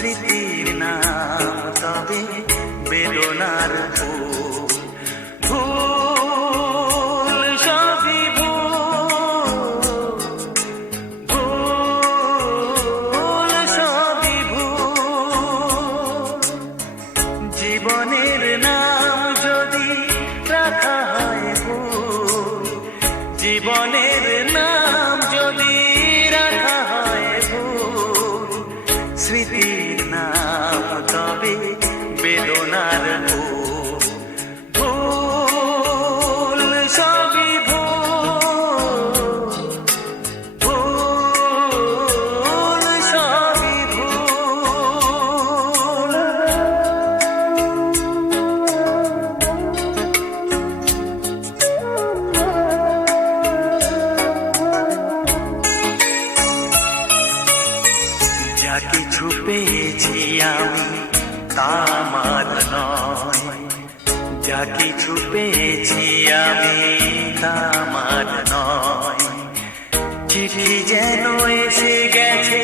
স্মৃতির নাম তবে বেদনার ভুল। ভুল সবই ভুল, ভুল সবই ভুল। জীবনের নাম যদি রাখা হয় ভুল, জীবনের নাম যদি রাখা হয় ভুল, স্মৃতির নাম তবে বেদনার ভুল। ভুল সবই ভুল, ভুল সবই ভুল। যা কিছু পেয়েছি আমি তা আমার নয়, যা কিছু পেয়েছি আমি তা আমার নয়। চিঠি যেন এসে গেছে